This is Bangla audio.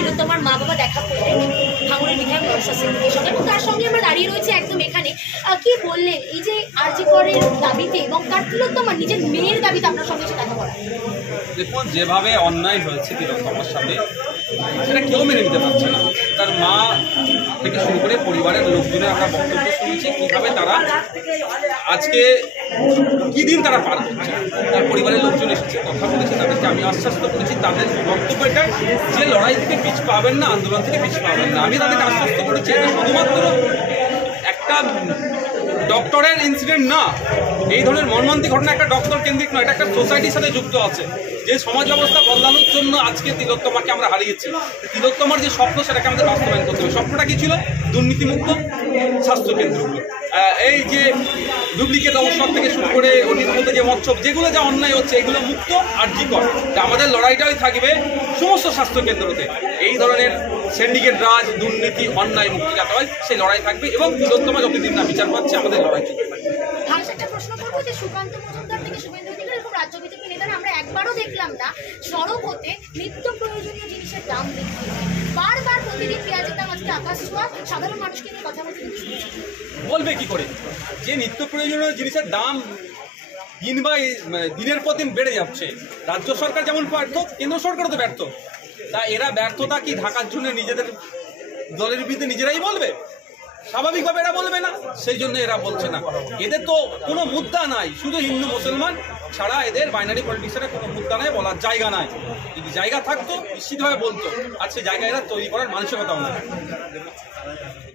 তিলোত্তমার মা বাবা দেখা করলেন ভাঙড়ের বিধায়ক নওশাদ সিদ্দিকীর সঙ্গে, এবং তার সঙ্গে আমরা দাঁড়িয়ে রয়েছে একদম এখানে। কি বললেন এই যে আরজি করের দাবিতে এবং তার তিলোত্তমার নিজের মেয়ের দাবিতে আপনার সঙ্গে এসে দেখা করা? দেখুন, যেভাবে অন্যায় হয়েছে তিলোত্তমার সাথে সেটা কেউ মেনে নিতে পারছে না। তার মা থেকে শুরু করে পরিবারের লোকজনের আমরা বক্তব্য শুনেছি কীভাবে তারা আজকে কী দিন তারা পার করছে। তার পরিবারের লোকজন এসেছে, কথা বলেছে, তাদেরকে আমি আশ্বস্ত করেছি তাদের বক্তব্য এটা যে লড়াই থেকে পিছ পাবেন না, আন্দোলন থেকে পিছ পাবেন না। আমি তাদেরকে আশ্বস্ত করেছি এটা শুধুমাত্র একটা ডক্টরের ইনসিডেন্ট না, এই ধরনের মর্মান্তিক ঘটনা একটা ডক্টর কেন্দ্রিক নয়, এটা একটা সোসাইটির সাথে যুক্ত আছে। যে সমাজ ব্যবস্থা বদলানোর জন্য আজকে তিলোত্তমাকে আমরা হারিয়েছি। তিলোত্তমার যে স্বপ্ন সেটাকে আমাদের বাস্তবায়ন করতে হবে। স্বপ্নটা কি ছিল? দুর্নীতিমুক্ত স্বাস্থ্যকেন্দ্রগুলো, এই যে ডুপ্লিকেট ঔষধ থেকে শুরু করে ওটির মধ্যে যে মৎস্য যেগুলো যা অন্যায় হচ্ছে এগুলো মুক্ত আরজিকর। আমাদের লড়াইটাই থাকবে সমস্ত স্বাস্থ্যকেন্দ্রতে এই ধরনের সিন্ডিকেট রাজ, দুর্নীতি, অন্যায় মুক্তি যাতে হয় সেই লড়াই থাকবে, এবং তিলোত্তমা যতদিন না বিচার পাচ্ছে আমাদের লড়াই চলবে। একটা প্রশ্ন করবো যে সুকান্ত মজুমদার থেকে শুভেন্দু অধিকারী এরকম রাজ্য বিজেপি নেতারা আমরা একবারও দেখলাম না সড়ক হতে নিত্য প্রয়োজনীয় জিনিসের দাম বৃদ্ধি বারবার প্রতিদিন পেঁয়াজের দাম আজকে আকাশ ছোঁয়া, সাধারণ মানুষকে নিয়ে কথা বলতে বলবে কি করে যে নিত্য প্রয়োজনীয় জিনিসের দাম দিন বাই দিনের পর দিন বেড়ে যাচ্ছে। রাজ্য সরকার যেমন ব্যর্থ, কেন্দ্র সরকারও তো ব্যর্থ। তা এরা ব্যর্থতা কি ঢাকার জন্য নিজেদের দলের বিরুদ্ধে নিজেরাই বলবে? স্বাভাবিকভাবে এরা বলবে না, সেই জন্য এরা বলছে না। এদের তো কোনো মুদ্রা নাই, শুধু হিন্দু মুসলমান ছাড়া এদের বাইনারি পলিটিক্সের কোনো মুদ্রা নাই, বলার জায়গা নাই। যদি জায়গা থাকতো নিশ্চিতভাবে বলতো, আর সেই জায়গা এরা তৈরি করার মানসিকতাও নাই।